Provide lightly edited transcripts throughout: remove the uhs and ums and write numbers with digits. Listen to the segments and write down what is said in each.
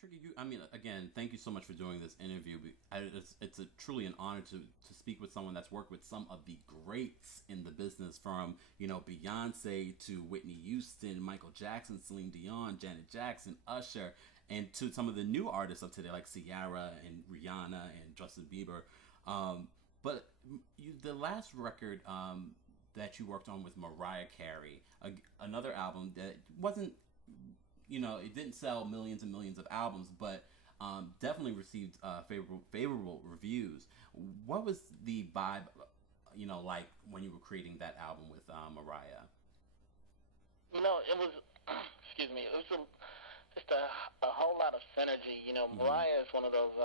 Tricky, I mean, again, thank you so much for doing this interview. It's truly an honor to speak with someone that's worked with some of the greats in the business, from, Beyonce to Whitney Houston, Michael Jackson, Celine Dion, Janet Jackson, Usher, and to some of the new artists of today like Ciara and Rihanna and Justin Bieber. But the last record that you worked on with Mariah Carey, another album that wasn't, it didn't sell millions and millions of albums, but definitely received favorable reviews. What was the vibe, like when you were creating that album with Mariah? It was, excuse me, it was just a whole lot of synergy. Mariah is one of those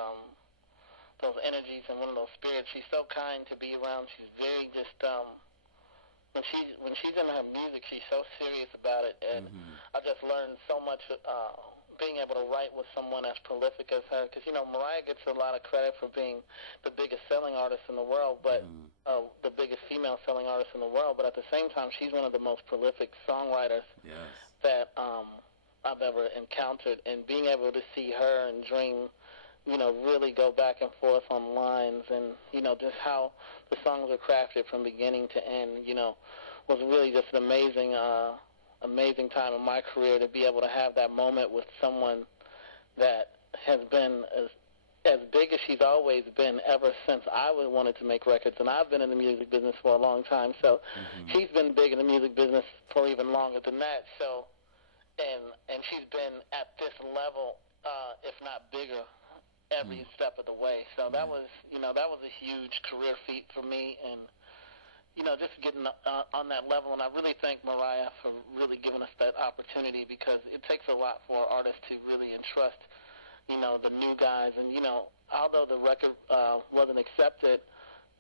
energies and one of those spirits. She's so kind to be around. She's very just when she's in her music, she's so serious about it, and I just learned so much being able to write with someone as prolific as her. Because Mariah gets a lot of credit for being the biggest selling artist in the world, but the biggest female selling artist in the world. But at the same time, she's one of the most prolific songwriters that I've ever encountered. And being able to see her and Dream, really go back and forth on lines, and just how the songs are crafted from beginning to end, was really just an amazing time in my career to be able to have that moment with someone that has been as big as she's always been ever since I wanted to make records, and I've been in the music business for a long time. So she's been big in the music business for even longer than that. So, and she's been at this level, if not bigger, every step of the way. So that was a huge career feat for me, and just getting on that level. And I really thank Mariah for really giving us that opportunity, because it takes a lot for artists to really entrust, the new guys. And, although the record wasn't accepted,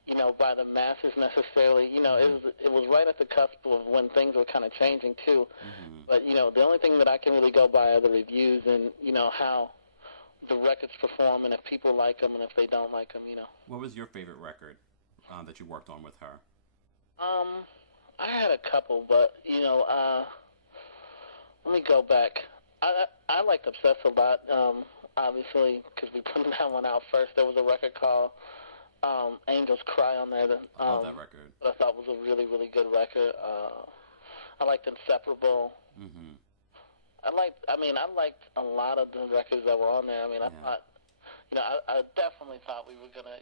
by the masses necessarily, it was right at the cusp of when things were kind of changing too. But, the only thing that I can really go by are the reviews and, how the records perform, and if people like them and if they don't like them, What was your favorite record that you worked on with her? I had a couple, but, let me go back. I liked Obsess a lot, obviously, because we put that one out first. There was a record called Angels Cry on there. I love that record. That I thought was a really, really good record. I liked Inseparable. I liked a lot of the records that were on there. I thought, I definitely thought we were going to,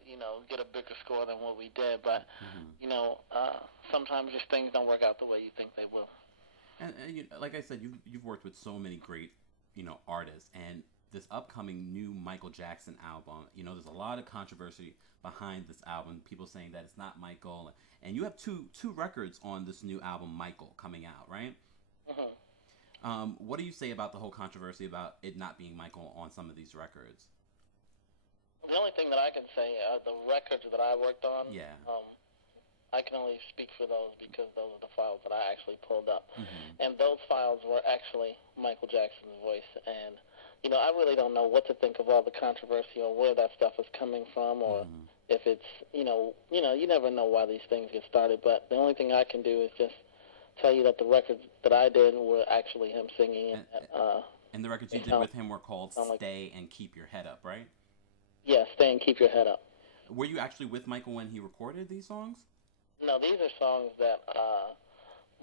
get a bigger score than what we did. But, sometimes just things don't work out the way you think they will. And like I said, you've worked with so many great, artists. And this upcoming new Michael Jackson album, there's a lot of controversy behind this album. People saying that it's not Michael. And you have two records on this new album, Michael, coming out, right? What do you say about the whole controversy about it not being Michael on some of these records? The only thing that I can say are the records that I worked on. I can only speak for those because those are the files that I actually pulled up. And those files were actually Michael Jackson's voice. And, I really don't know what to think of all the controversy or where that stuff is coming from, or if it's, you never know why these things get started. But the only thing I can do is just tell you that the records that I did were actually him singing. And the records you did with him were called Stay and Keep Your Head Up, right? Yeah, Stay and Keep Your Head Up. Were you actually with Michael when he recorded these songs? No, these are songs that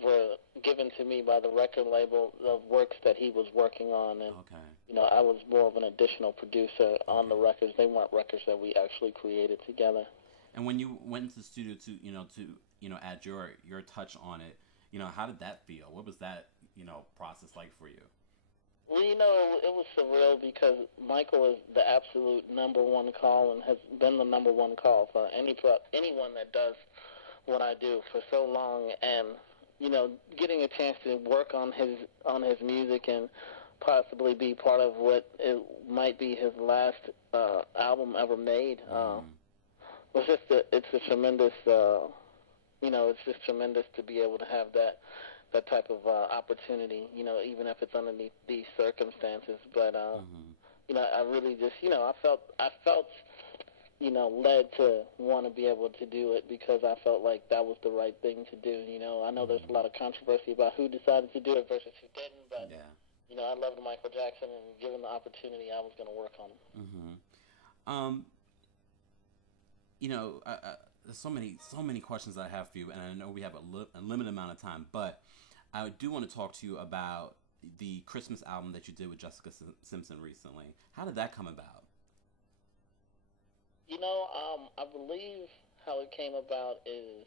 were given to me by the record label of works that he was working on. And, I was more of an additional producer on the records. They weren't records that we actually created together. And when you went into the studio to add your touch on it, how did that feel? What was that, process like for you? Well, it was surreal because Michael is the absolute number one call and has been the number one call for anyone that does what I do for so long. And, getting a chance to work on his music and possibly be part of what it might be his last album ever made was just it's a tremendous, it's just tremendous to be able to have that type of opportunity, even if it's underneath these circumstances. But, I really just, I felt, led to want to be able to do it because I felt like that was the right thing to do. I know there's a lot of controversy about who decided to do it versus who didn't, but I loved Michael Jackson, and given the opportunity, I was going to work on him. There's so many questions that I have for you, and I know we have a limited amount of time, but I do want to talk to you about the Christmas album that you did with Jessica Simpson recently. How did that come about? I believe how it came about is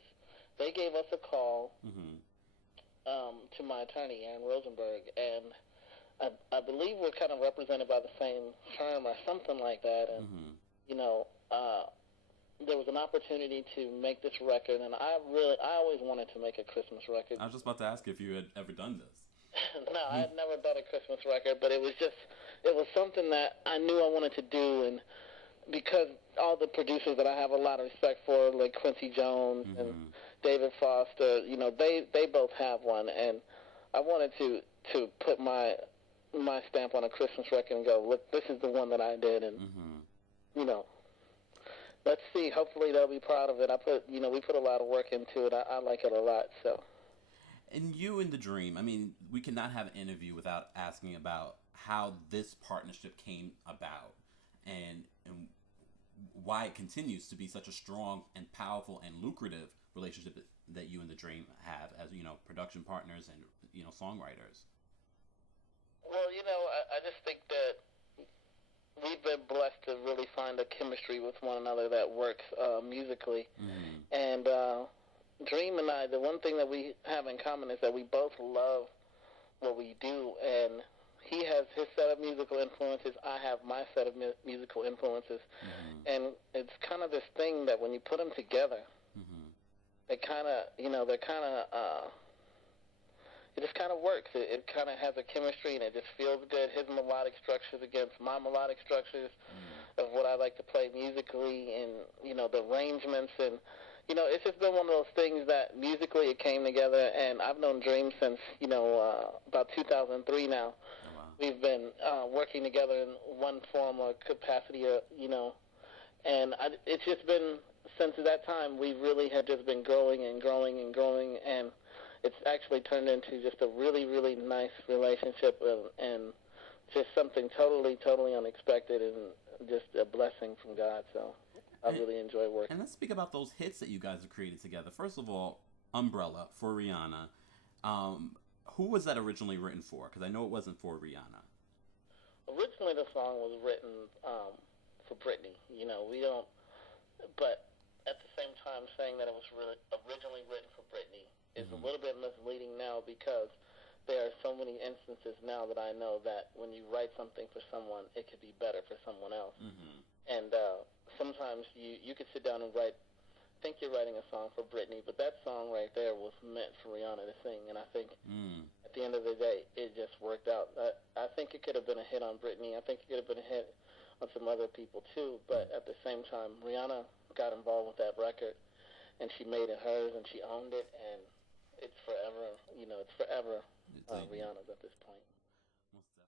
they gave us a call to my attorney, Aaron Rosenberg, and I believe we're kind of represented by the same firm or something like that. And, there was an opportunity to make this record, and I always wanted to make a Christmas record. I was just about to ask if you had ever done this. No, I had never done a Christmas record, but it was something that I knew I wanted to do, and because all the producers that I have a lot of respect for, like Quincy Jones and David Foster, they both have one, and I wanted to put my stamp on a Christmas record and go, look, this is the one that I did, and let's see. Hopefully they'll be proud of it. We put a lot of work into it. I like it a lot. So. And you and The Dream, I mean, we cannot have an interview without asking about how this partnership came about and why it continues to be such a strong and powerful and lucrative relationship that you and The Dream have as, production partners and, songwriters. Well, I just think that we've been blessed to really find a chemistry with one another that works musically. And Dream and I, the one thing that we have in common is that we both love what we do, and he has his set of musical influences, I have my set of musical influences, and it's kind of this thing that when you put them together, it kind of, it just kind of works. It kind of has a chemistry, and it just feels good. His melodic structures against my melodic structures of what I like to play musically, and, the arrangements, and, it's just been one of those things that musically it came together, and I've known Dream since, about 2003 now. Oh, wow. We've been working together in one form or capacity, and it's just been, since that time, we really have just been growing and growing and growing, and it's actually turned into just a really, really nice relationship and just something totally, totally unexpected and just a blessing from God. So I really enjoy working. And let's speak about those hits that you guys have created together. First of all, Umbrella for Rihanna. Who was that originally written for? Because I know it wasn't for Rihanna. Originally, the song was written for Britney. But at the same time, saying that it was really originally written for Britney is a little bit misleading now, because there are so many instances now that I know that when you write something for someone, it could be better for someone else. And sometimes you could sit down and think you're writing a song for Britney, but that song right there was meant for Rihanna to sing, and I think at the end of the day, it just worked out. I think it could have been a hit on Britney. I think it could have been a hit on some other people too, but at the same time, Rihanna got involved with that record, and she made it hers, and she owned it, and it's forever, Rihanna's at this point.